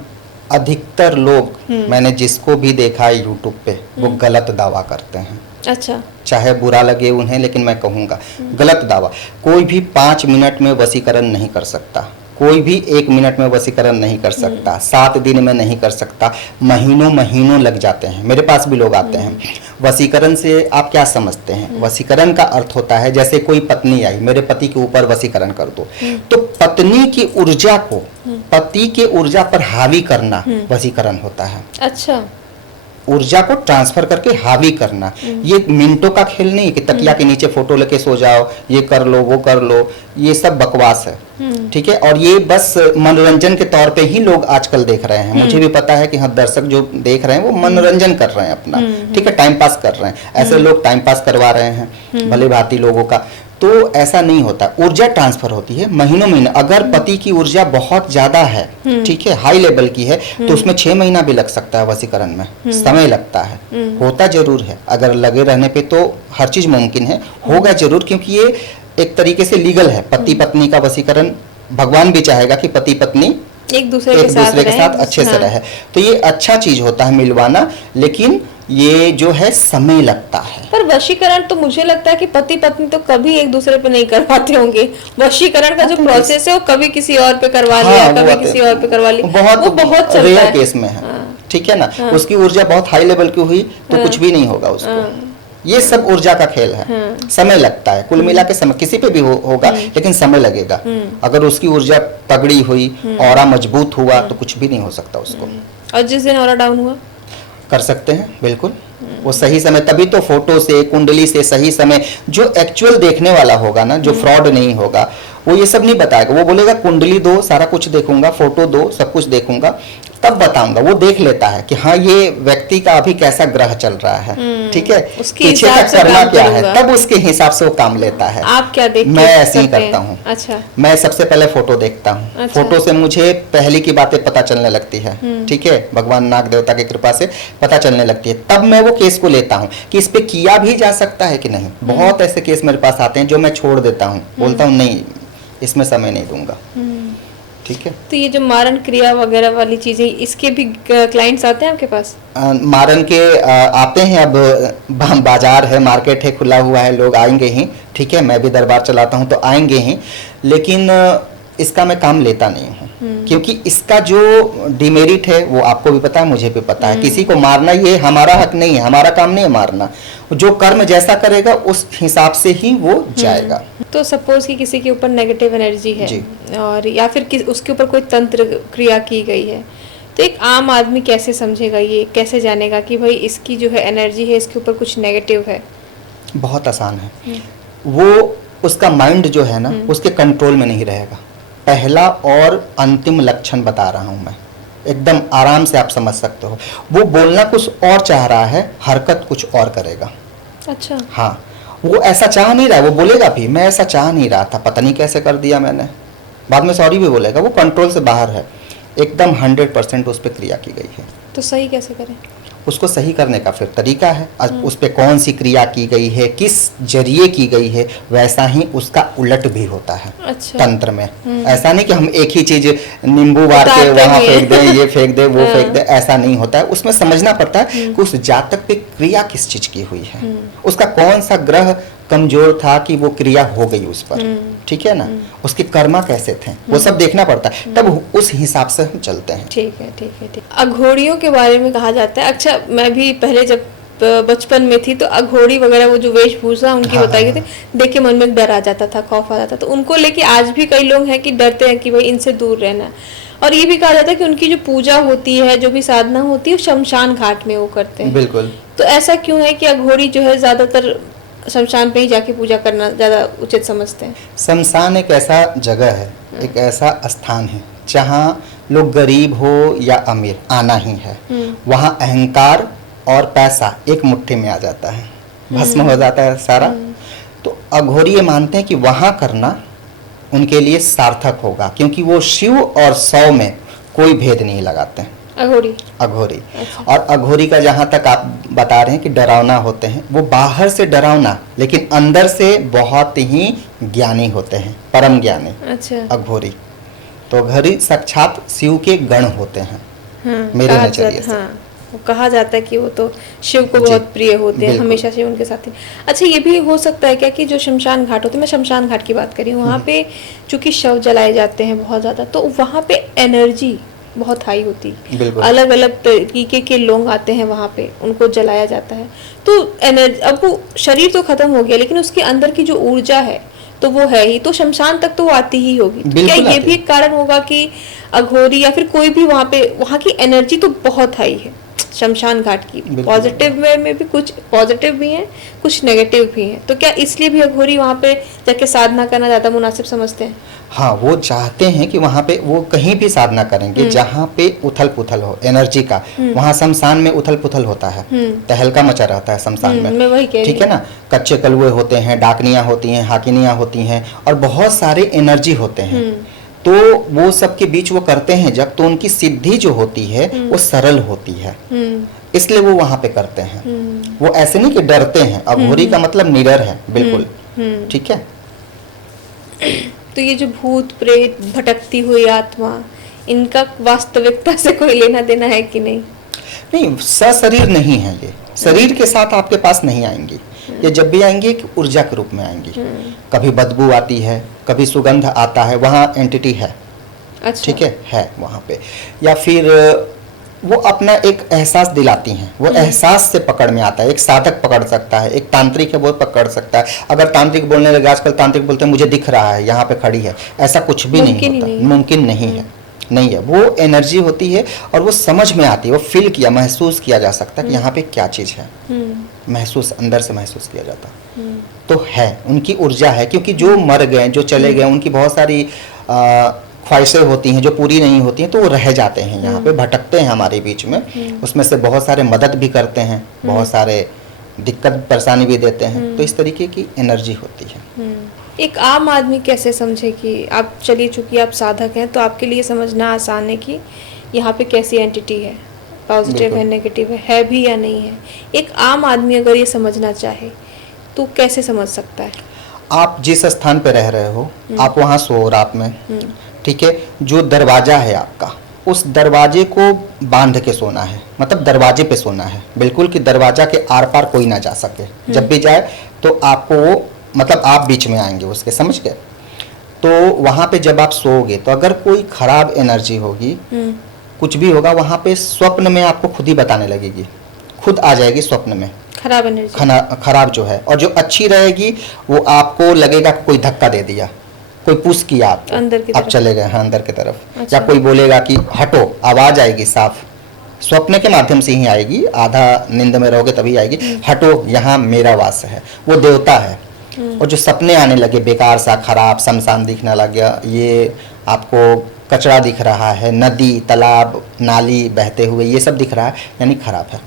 अधिकतर लोग मैंने जिसको भी देखा है यूट्यूब पे, वो गलत दावा करते हैं। अच्छा। चाहे बुरा लगे उन्हें, लेकिन मैं कहूँगा गलत दावा। कोई भी 5 मिनट में वशीकरण नहीं कर सकता, कोई भी 1 मिनट में वशीकरण नहीं कर सकता, 7 दिन में नहीं कर सकता, महीनों महीनों लग जाते हैं। मेरे पास भी लोग आते हैं। वशीकरण से आप क्या समझते हैं? वशीकरण का अर्थ होता है, जैसे कोई पत्नी आई, मेरे पति के ऊपर वशीकरण कर दो, तो पत्नी की ऊर्जा को पति के ऊर्जा पर हावी करना वशीकरण होता है। अच्छा। ऊर्जा को ट्रांसफर करके हावी करना, ये मिनटों का खेल नहीं कि तकिया के नीचे फोटो लेके सो जाओ, ये कर लो वो कर लो, ये सब बकवास है। ठीक है, और ये बस मनोरंजन के तौर पे ही लोग आजकल देख रहे हैं। मुझे भी पता है कि हाँ, दर्शक जो देख रहे हैं वो मनोरंजन कर रहे हैं अपना, ठीक है, टाइम पास कर रहे हैं। ऐसे लोग टाइम पास करवा रहे हैं भले भांति लोगों का, तो ऐसा नहीं होता। ऊर्जा ट्रांसफर होती है महीनों महीने। अगर पति की ऊर्जा बहुत ज्यादा है, ठीक है, हाई लेवल की है, तो उसमें 6 महीना भी लग सकता है वशीकरण में, समय लगता है। होता जरूर है, अगर लगे रहने पे तो हर चीज मुमकिन है, होगा जरूर, क्योंकि ये एक तरीके से लीगल है। पति पत्नी का वशीकरण, भगवान भी चाहेगा कि पति पत्नी एक दूसरे के साथ अच्छे से रहे, तो ये अच्छा चीज होता है मिलवाना, लेकिन ये जो है समय लगता है। पर वशीकरण तो मुझे लगता है कि पति पत्नी तो कभी एक दूसरे पे नहीं कर पाते होंगे। वशीकरण का जो प्रोसेस है वो कभी किसी और पे करवा लिया, कभी किसी और पे करवा लिया, वो बहुत रेयर केस में है। ठीक है ना, उसकी ऊर्जा बहुत हाई लेवल की हुई तो कुछ भी नहीं होगा उसको। ये सब ऊर्जा का खेल है। समय लगता है, कुल मिला के समय किसी पे भी होगा, लेकिन समय लगेगा। अगर उसकी ऊर्जा तगड़ी हुई, ऑरा मजबूत हुआ, तो कुछ भी नहीं हो सकता उसको। और जिस दिन ऑरा डाउन हुआ, कर सकते हैं बिल्कुल। वो सही समय, तभी तो फोटो से, कुंडली से सही समय, जो एक्चुअल देखने वाला होगा ना, जो फ्रॉड नहीं होगा, वो ये सब नहीं बताएगा। वो बोलेगा कुंडली दो, सारा कुछ देखूंगा, फोटो दो, सब कुछ देखूंगा, तब बताऊंगा। वो देख लेता है कि हाँ ये व्यक्ति का अभी कैसा ग्रह चल रहा है, ठीक है, पीछे का करना क्या है, तब उसके हिसाब से वो काम लेता है। आप क्या देखते हैं? मैं ऐसे ही करता हूँ। अच्छा। मैं सबसे पहले फोटो देखता हूँ। अच्छा। फोटो से मुझे पहले की बातें पता चलने लगती है, ठीक है, भगवान नाग देवता की कृपा से पता चलने लगती है। तब मैं वो केस को लेता हूँ कि इस पे किया भी जा सकता है कि नहीं। बहुत ऐसे केस मेरे पास आते हैं जो मैं छोड़ देता हूँ, बोलता हूँ नहीं, इसमें समय नहीं दूंगा, ठीक है। तो ये जो मारण क्रिया वगैरह वाली चीजें, इसके भी क्लाइंट्स आते हैं आपके पास? मारन के आते हैं। अब बाजार है, मार्केट है, खुला हुआ है, लोग आएंगे ही, ठीक है। मैं भी दरबार चलाता हूँ तो आएंगे ही, लेकिन इसका मैं काम लेता नहीं हूँ, क्योंकि इसका जो डिमेरिट है वो आपको भी पता है, मुझे भी पता है। किसी को मारना ये हमारा हक नहीं है, हमारा काम नहीं है मारना। जो कर्म जैसा करेगा उस हिसाब से ही वो जाएगा। तो सपोज कि किसी के ऊपर नेगेटिव एनर्जी है और या फिर उसके ऊपर कोई तंत्र क्रिया की गई है, तो एक आम आदमी कैसे समझेगा, ये कैसे जानेगा कि भाई इसकी जो है एनर्जी है, इसके ऊपर कुछ नेगेटिव है? बहुत आसान है। वो उसका माइंड जो है ना, उसके कंट्रोल में नहीं रहेगा। पहला और अंतिम लक्षण बता रहा हूं मैं, एकदम आराम से आप समझ सकते हो। वो बोलना कुछ और चाह रहा है, हरकत कुछ और करेगा। अच्छा। हाँ, वो ऐसा चाह नहीं रहा है, वो बोलेगा भी मैं ऐसा चाह नहीं रहा था, पता नहीं कैसे कर दिया मैंने, बाद में सॉरी भी बोलेगा। वो कंट्रोल से बाहर है, एकदम 100% उस पर क्रिया की गई है। तो सही कैसे करें? उसको सही करने का फिर तरीका है। उस पे कौन सी क्रिया की गई है, किस जरिए की गई है, वैसा ही उसका उलट भी होता है। अच्छा। तंत्र में ऐसा नहीं कि हम एक ही चीज नींबू वार के वहां फेंक दें, ये फेंक दे, वो फेंक दे, ऐसा नहीं होता है। उसमें समझना पड़ता है कि उस जातक पे क्रिया किस चीज की हुई है, उसका कौन सा ग्रह कमजोर था कि वो क्रिया हो गई उस पर, ठीक है ना, उसके कर्मा कैसे थे, वो सब देखना पड़ता है, तब उस हिसाब से हम चलते हैं। ठीक है, ठीक है, ठीक। अघोड़ियों के बारे में कहा जाता है, अच्छा मैं भी पहले जब बचपन में थी तो अघोड़ी वगैरह वो जो वेशभूषा उनकी बताई गई थी, देख के मन में डर आ जाता था, खौफ आ जाता था। तो उनको लेके आज भी कई लोग हैं कि डरते हैं कि भाई इनसे दूर रहना। और ये भी कहा जाता है कि उनकी जो पूजा होती है, जो भी साधना होती है, वो शमशान घाट में वो करते हैं। बिल्कुल। तो ऐसा क्यों है कि अघोड़ी जो है ज्यादातर शमशान पे ही जाके पूजा करना ज्यादा उचित समझते हैं? शमशान एक ऐसा जगह है, एक ऐसा स्थान है जहाँ लोग गरीब हो या अमीर आना ही है। वहाँ अहंकार और पैसा एक मुट्ठी में आ जाता है, भस्म हो जाता है सारा। तो अघोरी ये मानते हैं कि वहाँ करना उनके लिए सार्थक होगा, क्योंकि वो शिव और सौ में कोई भेद नहीं लगाते हैं। अघोरी। अच्छा। और अघोरी का जहाँ तक आप बता रहे हैं कि डरावना होते हैं, वो बाहर से डरावना लेकिन अंदर से बहुत ही ज्ञानी होते हैं, परम ज्ञानी। अच्छा। अघोरी तो अघोरी साक्षात शिव के गण होते हैं। मेरे नजरिए से वो कहा जाता है कि वो तो शिव को बहुत प्रिय होते हैं, हमेशा से उनके साथ ही। अच्छा, ये भी हो सकता है क्या कि जो शमशान घाट होते हैं, मैं शमशान घाट की बात करी हूँ, वहाँ पे चूंकि शव जलाए जाते हैं बहुत ज्यादा, तो वहाँ पे एनर्जी बहुत हाई होती है, अलग अलग तरीके के लोग आते हैं वहाँ पे, उनको जलाया जाता है। तो एनर्जी, अब वो शरीर तो खत्म हो गया लेकिन उसके अंदर की जो ऊर्जा है तो वो है ही, तो शमशान तक तो वो आती ही होगी। तो क्या ये भी एक कारण होगा कि अघोरी या फिर कोई भी वहाँ पे, वहाँ की एनर्जी तो बहुत हाई है शमशान घाट की? पॉजिटिव में भी कुछ पॉजिटिव भी हैं, कुछ नेगेटिव भी हैं। तो क्या इसलिए भी अघोरी वहाँ पे जाके साधना करना ज्यादा मुनासिब समझते हैं? हाँ, वो चाहते हैं कि वहाँ पे वो कहीं भी साधना करेंगे जहाँ पे उथल पुथल हो एनर्जी का। वहाँ शमशान में उथल पुथल होता है, तहलका मचा रहता है शमशान में, ठीक है ना। कच्चे कलुए होते हैं, डाकनियाँ होती हैं, हाकिनियाँ होती हैं, और बहुत सारे एनर्जी होते हैं। तो वो सबके बीच वो करते हैं जब, तो उनकी सिद्धि जो होती है वो सरल होती है, इसलिए वो वहाँ पे करते हैं। वो ऐसे नहीं कि डरते हैं। अघोरी का मतलब निडर है, बिल्कुल, ठीक है। तो ये जो भूत प्रेत, भटकती हुई आत्मा, इनका वास्तविकता से कोई लेना देना है कि नहीं? नहीं, सशरीर नहीं है ये, शरीर के साथ आपके पास नहीं आएंगी। ये जब भी आएंगी ऊर्जा के रूप में आएंगी। कभी बदबू आती है, कभी सुगंध आता है, वहाँ एंटिटी है। अच्छा। ठीक है वहाँ पे। या फिर वो अपना एक एहसास दिलाती हैं, वो एहसास से पकड़ में आता है। एक साधक पकड़ सकता है, एक तांत्रिक है वो पकड़ सकता है। अगर तांत्रिक बोलने लगे, आजकल तांत्रिक बोलते हैं मुझे दिख रहा है यहाँ पे खड़ी है, ऐसा कुछ भी नहीं होता, मुमकिन नहीं है, नहीं है। वो एनर्जी होती है और वो समझ में आती है, वो फील किया, महसूस किया जा सकता है कि यहाँ पे क्या चीज़ है, महसूस, अंदर से महसूस किया जाता तो है, उनकी ऊर्जा है। क्योंकि जो मर गए, जो चले गए, उनकी बहुत सारी ख्वाहिशें होती हैं जो पूरी नहीं होती हैं, तो वो रह जाते हैं यहाँ पे, भटकते हैं हमारे बीच में। उसमें से बहुत सारे मदद भी करते हैं, बहुत सारे दिक्कत परेशानी भी देते हैं। तो इस तरीके की एनर्जी होती है। एक आम आदमी कैसे समझे कि आप, चलिए चूंकि आप साधक हैं तो आपके लिए समझना आसान है कि यहाँ पे कैसी एंटिटी है, पॉजिटिव है, नेगेटिव है भी या नहीं है। एक आम आदमी अगर ये समझना चाहे तो कैसे समझ सकता है? आप जिस स्थान पे रह रहे हो, आप वहाँ सो रात में, ठीक है, जो दरवाजा है आपका, उस दरवाजे को बांध के सोना है, मतलब दरवाजे पे सोना है बिल्कुल, कि दरवाजा के आर पार कोई ना जा सके। जब भी जाए तो आपको वो, मतलब आप बीच में आएंगे उसके, समझ गए? तो वहाँ पे जब आप सोओगे तो अगर कोई खराब एनर्जी होगी, कुछ भी होगा, वहाँ पे स्वप्न में आपको खुद ही बताने लगेगी, खुद आ जाएगी स्वप्न में खराब एनर्जी, खराब जो है। और जो अच्छी रहेगी वो आपको लगेगा कि कोई धक्का दे दिया, कोई पुश किया, आप अंदर की आप तरफ, चले गए, हाँ अंदर की तरफ। अच्छा। या कोई बोलेगा कि हटो, आवाज आएगी साफ, स्वप्न के माध्यम से ही आएगी, आधा नींद में रहोगे तभी आएगी, हटो यहाँ मेरा वास है, वो देवता है। और जो सपने आने लगे बेकार सा, खराब, शमशान दिखने लग गया, ये आपको कचरा दिख रहा है, नदी, तालाब, नाली बहते हुए, ये सब दिख रहा है, यानी खराब है।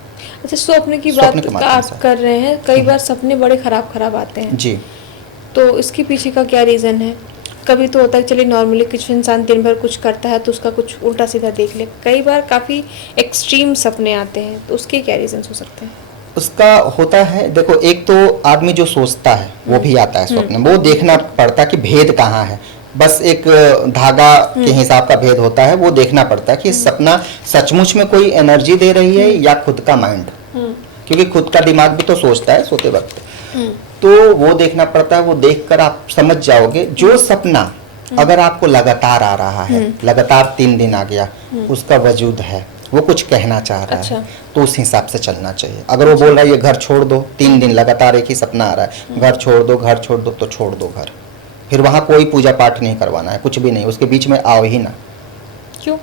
अच्छा, स्वप्न की बात आप कर रहे हैं, कई बार सपने बड़े खराब आते हैं जी, तो इसके पीछे का क्या रीज़न है? कभी तो होता है, चलिए नॉर्मली कुछ इंसान दिन भर कुछ करता है तो उसका कुछ उल्टा सीधा देख ले, कई बार काफ़ी एक्सट्रीम सपने आते हैं, तो उसके क्या रीजन हो सकते हैं? उसका होता है, देखो, एक तो आदमी जो सोचता है वो भी आता है स्वप्न में, वो देखना पड़ता है कि भेद कहाँ है, बस एक धागा के हिसाब का भेद होता है, वो देखना पड़ता है कि सपना सचमुच में कोई एनर्जी दे रही है या खुद का माइंड, क्योंकि खुद का दिमाग भी तो सोचता है सोते वक्त, तो वो देखना पड़ता है। वो देखकर आप समझ जाओगे जो सपना अगर आपको लगातार आ रहा है, लगातार 3 दिन आ गया, उसका वजूद है, वो कुछ कहना चाह रहा है, तो उस हिसाब से चलना चाहिए। अगर वो बोल रहा है ये घर छोड़ दो, 3 दिन लगातार एक ही सपना आ रहा है, घर छोड़ दो, घर छोड़ दो, तो छोड़ दो घर, फिर वहाँ कोई पूजा पाठ नहीं करवाना है, कुछ भी नहीं, उसके बीच में आओ ही ना। क्यों?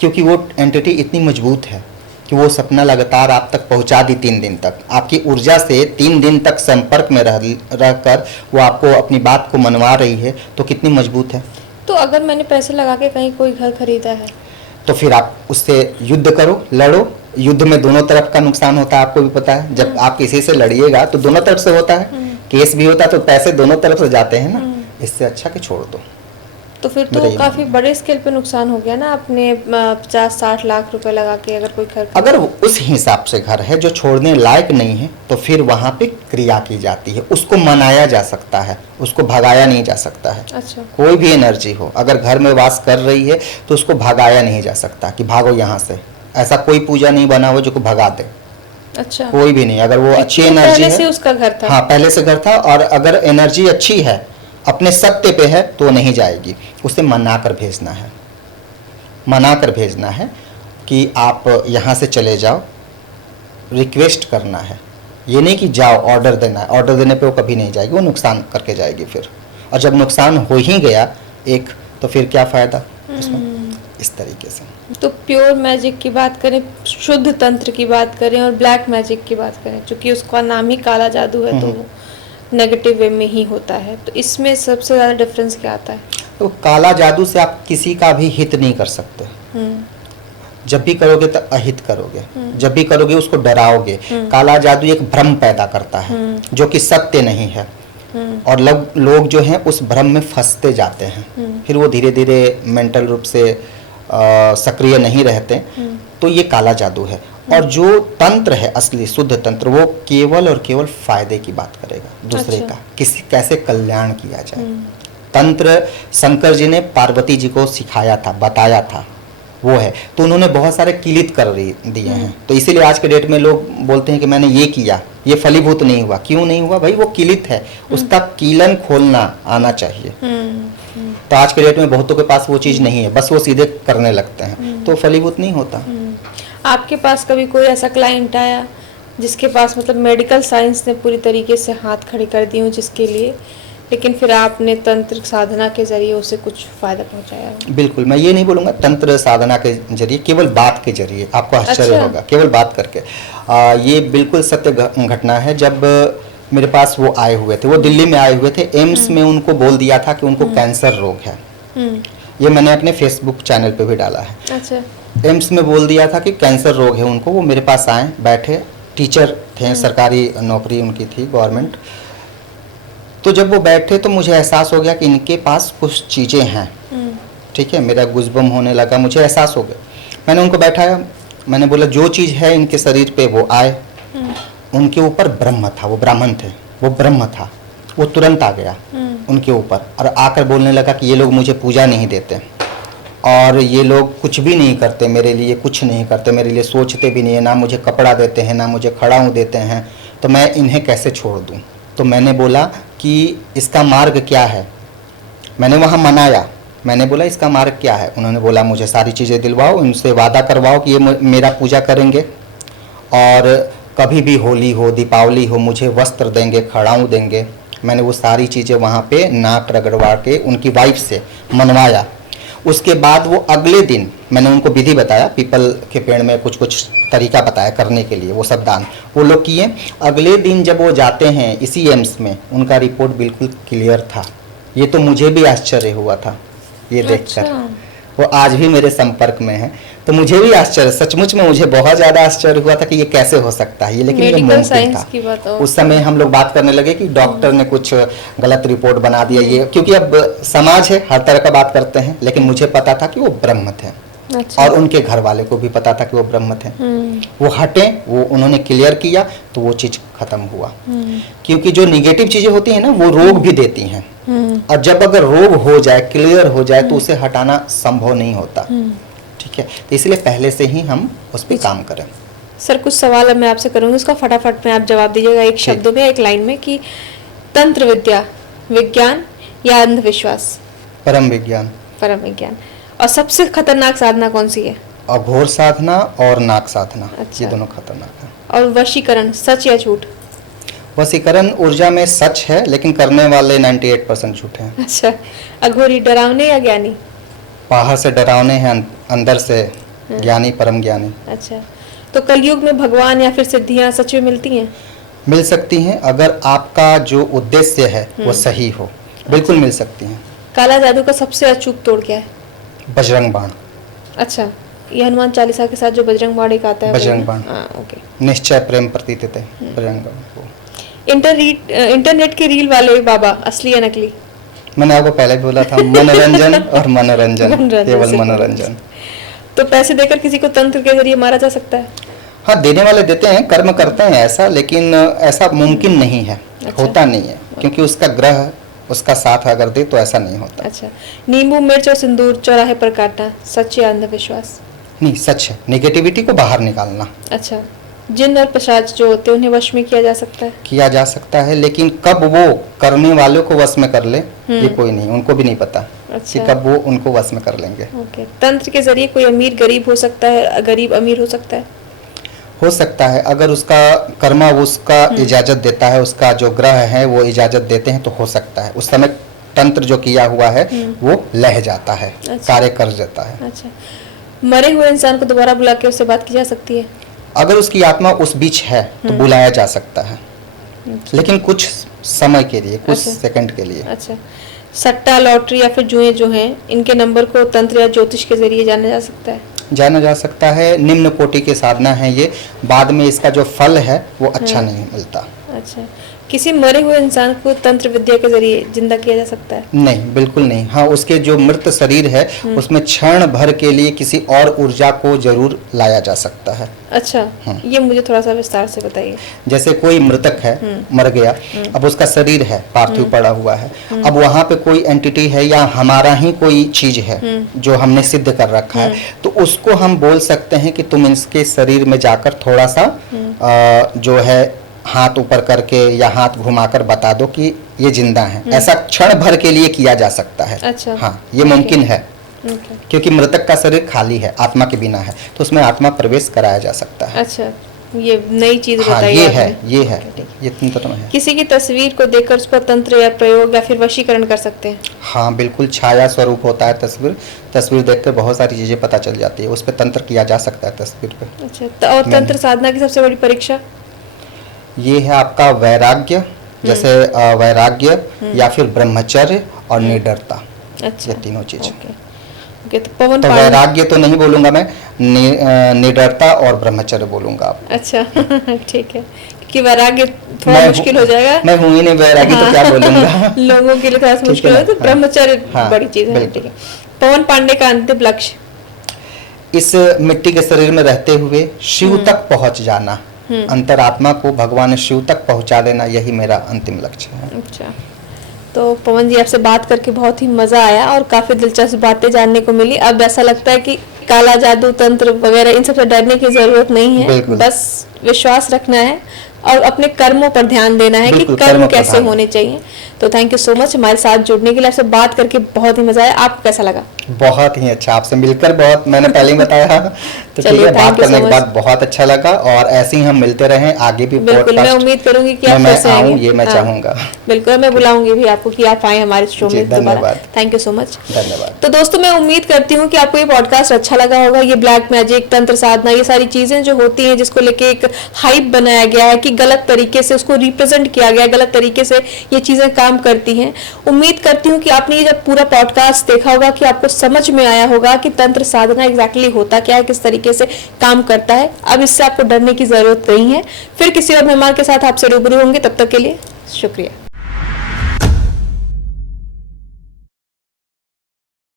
क्योंकि वो एंटिटी इतनी मजबूत है कि वो सपना लगातार आप तक पहुंचा दी 3 दिन तक, आपकी ऊर्जा से 3 दिन तक संपर्क में रहकर वो आपको अपनी बात को मनवा रही है, तो कितनी मजबूत है। तो अगर मैंने पैसे लगा के कहीं कोई घर खरीदा है तो फिर आप उससे युद्ध करो, लड़ो। युद्ध में दोनों तरफ का नुकसान होता है, आपको भी पता है। जब आप किसी से लड़िएगा तो दोनों तरफ से होता है, केस भी होता है, तो पैसे दोनों तरफ से जाते हैं ना। इससे अच्छा कि छोड़ दो। तो फिर तो काफी बड़े स्केल पे नुकसान हो गया ना, अपने 50-60 लाख रुपए लगा के अगर कोई घर, अगर उस हिसाब से घर है जो छोड़ने लायक नहीं है, तो फिर वहाँ पे क्रिया की जाती है, उसको मनाया जा सकता है, उसको भगाया नहीं जा सकता है। अच्छा। कोई भी एनर्जी हो अगर घर में वास कर रही है तो उसको भगाया नहीं जा सकता कि भागो यहाँ से, ऐसा कोई पूजा नहीं बना हो जो को भगा दे। अच्छा। कोई भी नहीं, अगर वो अच्छी एनर्जी पहले से उसका घर था, हाँ पहले से घर था, और अगर एनर्जी अच्छी है, अपने सत्य पे है, तो नहीं जाएगी। उसे मना कर भेजना है, मना कर भेजना है कि आप यहाँ से चले जाओ, रिक्वेस्ट करना है, ये नहीं कि जाओ, ऑर्डर देना है। ऑर्डर देने पे वो कभी नहीं जाएगी, वो नुकसान करके जाएगी फिर। और जब नुकसान हो ही गया एक, तो फिर क्या फ़ायदा उसमें। इस तरीके से तो प्योर मैजिक की बात करें, शुद्ध तंत्र की बात करें और ब्लैक मैजिक की बात करें, क्योंकि उसका नाम ही काला जादू है, तो वो नेगेटिव वे में ही होता है, तो इसमें सबसे ज़्यादा डिफरेंस क्या आता है? तो काला जादू से आप किसी का भी हित नहीं कर सकते। जब भी करोगे तो अहित करोगे, जब भी करोगे उसको डराओगे। काला जादू एक भ्रम पैदा करता है जो कि सत्य नहीं है, और लोग जो हैं उस भ्रम में फंसते जाते हैं, फिर वो धीरे धीरे मेंटल रूप से सक्रिय नहीं रहते। तो ये काला जादू है। और जो तंत्र है असली शुद्ध तंत्र, वो केवल और केवल फायदे की बात करेगा, दूसरे का किसी कैसे कल्याण किया जाए। तंत्र शंकर जी ने पार्वती जी को सिखाया था, बताया था, वो है। तो उन्होंने बहुत सारे किलित कर दिए हैं। तो इसीलिए आज के डेट में लोग बोलते हैं कि मैंने ये किया, ये फलीभूत नहीं हुआ। क्यों नहीं हुआ भाई? वो किलित है, उसका कीलन खोलना आना चाहिए। तो आज के डेट में बहुतों के पास वो चीज़ नहीं है, बस वो सीधे करने लगते हैं, तो फलीभूत नहीं होता। आपके पास कभी कोई ऐसा क्लाइंट आया जिसके पास मतलब मेडिकल साइंस ने पूरी तरीके से हाथ खड़े कर दिए हों जिसके लिए, लेकिन फिर आपने तंत्र साधना के जरिए उसे कुछ फायदा पहुंचाया? बिल्कुल, मैं ये नहीं बोलूँगा तंत्र साधना के जरिए, केवल बात के जरिए आपको आश्चर्य अच्छा। होगा, केवल बात करके। ये बिल्कुल सत्य घटना है। जब मेरे पास वो आए हुए थे, वो दिल्ली में आए हुए थे, एम्स में उनको बोल दिया था कि उनको कैंसर रोग है। ये मैंने अपने फेसबुक चैनल पे भी डाला है। अच्छा। एम्स में बोल दिया था कि कैंसर रोग है उनको। वो मेरे पास आए, बैठे, टीचर थे, सरकारी नौकरी उनकी थी, गवर्नमेंट। तो जब वो बैठे तो मुझे एहसास हो गया कि इनके पास कुछ चीज़ें हैं। ठीक है, मेरा गुज़बम होने लगा, मुझे एहसास हो गया। मैंने उनको बैठाया, मैंने बोला जो चीज़ है इनके शरीर पे वो आए। उनके ऊपर ब्रह्म था, वो ब्राह्मण थे, वो ब्रह्म था, वो तुरंत आ गया उनके ऊपर और आकर बोलने लगा कि ये लोग मुझे पूजा नहीं देते और ये लोग कुछ भी नहीं करते मेरे लिए, कुछ नहीं करते मेरे लिए, सोचते भी नहीं है, ना मुझे कपड़ा देते हैं, ना मुझे खड़ाऊँ देते हैं, तो मैं इन्हें कैसे छोड़ दूँ। तो मैंने बोला कि इसका मार्ग क्या है। मैंने वहाँ मनाया, मैंने बोला इसका मार्ग क्या है। उन्होंने बोला मुझे सारी चीज़ें दिलवाओ, इनसे वादा करवाओ कि ये मेरा पूजा करेंगे और कभी भी होली हो, दीपावली हो, मुझे वस्त्र देंगे, खड़ाऊँ देंगे। मैंने वो सारी चीज़ें वहाँ पे नाक रगड़वा के उनकी वाइफ से मनवाया। उसके बाद वो अगले दिन मैंने उनको विधि बताया, पीपल के पेड़ में कुछ कुछ तरीका बताया करने के लिए, वो सब दान वो लोग किए। अगले दिन जब वो जाते हैं इसी एम्स में, उनका रिपोर्ट बिल्कुल क्लियर था। ये तो मुझे भी आश्चर्य हुआ था ये देखकर। अच्छा। वो आज भी मेरे संपर्क में है, तो मुझे भी आश्चर्य, सचमुच में मुझे बहुत ज़्यादा आश्चर्य हुआ था कि ये कैसे हो सकता है ये, लेकिन ये मेडिकल मुमकिन साइंस था। की बात हो। उस समय हम लोग बात करने लगे कि डॉक्टर ने कुछ गलत रिपोर्ट बना दिया ये, क्योंकि अब समाज है, हर तरह का बात करते हैं, लेकिन मुझे पता था कि वो ब्रह्म थे। अच्छा। और उनके घर वाले को भी पता था कि वो ब्रह्म थे। वो हटे, वो उन्होंने क्लियर किया तो वो चीज़ खत्म हुआ। क्योंकि जो निगेटिव चीज़ें होती हैं ना, वो रोग भी देती हैं, और जब अगर रोग हो जाए, क्लियर हो जाए, तो उसे हटाना संभव नहीं होता। ठीक है, तो इसलिए पहले से ही हम उस पर काम करें। सर कुछ सवाल अब मैं आपसे करूंगी, उसका फटाफट में आप जवाब दीजिएगा, एक शब्दों में, एक लाइन में, कि तंत्र विद्या विज्ञान या अंधविश्वास? परम विज्ञान। परम विज्ञान। और सबसे खतरनाक साधना कौन सी है? अघोर साधना और नाग साधना। अच्छा। ये दोनों खतरनाक है। और वशीकरण, सच या झूठ? वशीकरण ऊर्जा में सच है, लेकिन करने वाले 98% झूठे हैं। अच्छा। अघोरी डरावने या ज्ञानी? बाहर से डरावने हैं, अंदर से ज्ञानी, परम ज्ञानी। अच्छा। तो कलयुग में भगवान या फिर सिद्धियां सच में मिलती हैं? मिल सकती हैं, अगर आपका जो उद्देश्य है वो सही हो, बिल्कुल मिल सकती हैं। काला जादू का सबसे अचूक तोड़ क्या है? बजरंग बाण। अच्छा, ये हनुमान चालीसा के साथ जो बजरंग बाण एक आता है, बजरंग बाण। ओके। निश्चय प्रेम प्रतीत है बजरंग बाण को। इंटरनेट के रील वाले बाबा असली या नकली? मैंने आपको पहले भी बोला था, मनोरंजन और मनोरंजन, केवल सिर्फ मनोरंजन। तो पैसे देकर किसी को तंत्र के जरिए मारा जा सकता है? हाँ, देने वाले देते हैं, कर्म करते हैं ऐसा, लेकिन ऐसा मुमकिन नहीं है। अच्छा। होता नहीं है, क्योंकि उसका ग्रह उसका साथ अगर दे तो ऐसा नहीं होता। अच्छा। नींबू मिर्च और सिंदूर चौराहे पर काटना, सच या अंधविश्वास? नहीं, सच है, नेगेटिविटी को बाहर निकालना। अच्छा। जिन्न और पिशाच जो होते हैं उन्हें वश में किया जा सकता है? किया जा सकता है, लेकिन कब वो करने वालों को वश में कर ले ये कोई नहीं, उनको भी नहीं पता। अच्छा। कि कब वो उनको वश में कर लेंगे। ओके। तंत्र के जरिए कोई अमीर गरीब हो सकता है, गरीब अमीर हो सकता है? हो सकता है, अगर उसका कर्मा उसका इजाजत देता है, उसका जो ग्रह है वो इजाजत देते हैं तो हो सकता है। उस समय तंत्र जो किया हुआ है वो लह जाता है। अच्छा। कार्य कर जाता है। अच्छा। मरे हुए इंसान को दोबारा बुला के उससे बात की जा सकती है? अगर उसकी आत्मा उस बीच है तो बुलाया जा सकता है, लेकिन कुछ समय के लिए, कुछ अच्छा। सेकंड के लिए। अच्छा। सट्टा, लॉटरी या फिर जुए जो हैं, इनके नंबर को तंत्र या ज्योतिष के जरिए जाना जा सकता है? जाना जा सकता है। निम्न कोटि की साधना है ये, बाद में इसका जो फल है वो अच्छा नहीं मिलता। अच्छा। किसी मरे हुए इंसान को तंत्र विद्या के जरिए जिंदा किया जा सकता है? नहीं, बिल्कुल नहीं। हाँ, उसके जो मृत शरीर है उसमें क्षण भर के लिए किसी और ऊर्जा को जरूर लाया जा सकता है। अच्छा। ये मुझे थोड़ा सा विस्तार से बताइए। जैसे कोई मृतक है, मर गया, अब उसका शरीर है पार्थिव पड़ा हुआ है, अब वहाँ पे कोई एंटिटी है या हमारा ही कोई चीज है जो हमने सिद्ध कर रखा है, तो उसको हम बोल सकते हैं कि तुम इसके शरीर में जाकर थोड़ा सा जो है हाथ ऊपर करके या हाथ घुमाकर बता दो कि ये जिंदा है। ऐसा क्षण भर के लिए किया जा सकता है। अच्छा। हाँ, ये मुमकिन है। क्योंकि मृतक का शरीर खाली है, आत्मा के बिना है, तो उसमें आत्मा प्रवेश कराया जा सकता है। अच्छा, ये नई चीज हाँ, बताई ये आपने। है, ये है, ये तंत्र में है। किसी की तस्वीर को देखकर उस पर तंत्र या प्रयोग या फिर वशीकरण कर सकते हैं? हाँ बिल्कुल, छाया स्वरूप होता है तस्वीर, तस्वीर देखकर बहुत सारी चीजें पता चल जाती है, उस पर तंत्र किया जा सकता है तस्वीर पे। अच्छा, तो और तंत्र साधना की सबसे बड़ी परीक्षा? ये है आपका वैराग्य, जैसे वैराग्य या फिर ब्रह्मचर्य और निडरता, अच्छा, ये तीनों चीज। ओके, तो पवन तो पांडे। वैराग्य तो नहीं बोलूंगा मैं, निडरता और ब्रह्मचर्य बोलूंगा आप। अच्छा ठीक है, क्योंकि वैराग्य थोड़ा मुश्किल हो जाएगा। मैं हूँ ही नहीं वैरागी, तो क्या बोलूंगा। लोगों के लिए थोड़ा सा ठीक मुश्किल है हो, तो ना? ब्रह्मचर्य हाँ, बड़ी चीज है। बिल्कुल। ठीक है, पवन पांडे का अंतिम लक्ष्य? इस मिट्टी के शरीर में रहते हुए शिव तक पहुंच जाना, अंतरात्मा को भगवान शिव तक पहुंचा देना, यही मेरा अंतिम लक्ष्य है। अच्छा, तो पवन जी आपसे बात करके बहुत ही मजा आया और काफी दिलचस्प बातें जानने को मिली। अब ऐसा लगता है कि काला जादू, तंत्र वगैरह इन सबसे डरने की जरूरत नहीं है, बस विश्वास रखना है और अपने कर्मों पर ध्यान देना है कि कर्म कैसे होने चाहिए। तो थैंक यू सो मच हमारे साथ जुड़ने के लिए, आपसे बात करके बहुत ही मजा आया। आपको कैसा लगा? बहुत ही अच्छा, आपसे मिलकर बहुत, मैंने पहले ही बताया, तो ठीक है, बात करने के बाद बहुत अच्छा लगा, और ऐसे ही हम मिलते रहें आगे भी। बिल्कुल, मैं उम्मीद करूंगी कि आप मैं फिर से आऊं, आएंगे। ये मैं चाहूंगा। बिल्कुल, मैं बुलाऊंगी भी आपको कि आप आए हमारे शो में दोबारा। धन्यवाद। Thank you so much. धन्यवाद। तो दोस्तों, मैं उम्मीद करती हूँ कि आपको ये पॉडकास्ट अच्छा लगा होगा। ये ब्लैक मैजिक, तंत्र साधना, ये सारी चीजें जो होती हैं, जिसको लेके एक हाइप बनाया गया है कि गलत तरीके से उसको रिप्रेजेंट किया गया है, गलत तरीके से ये चीजें काम करती हैं। उम्मीद करती हूँ कि आपने ये जब पूरा पॉडकास्ट देखा होगा कि आपको समझ में आया होगा कि तंत्र साधना एग्जैक्टली होता क्या है, किस तरीके से काम करता है। अब इससे आपको डरने की जरूरत नहीं है। फिर किसी और मेहमान के साथ आपसे रूबरू होंगे, तब तक के लिए शुक्रिया।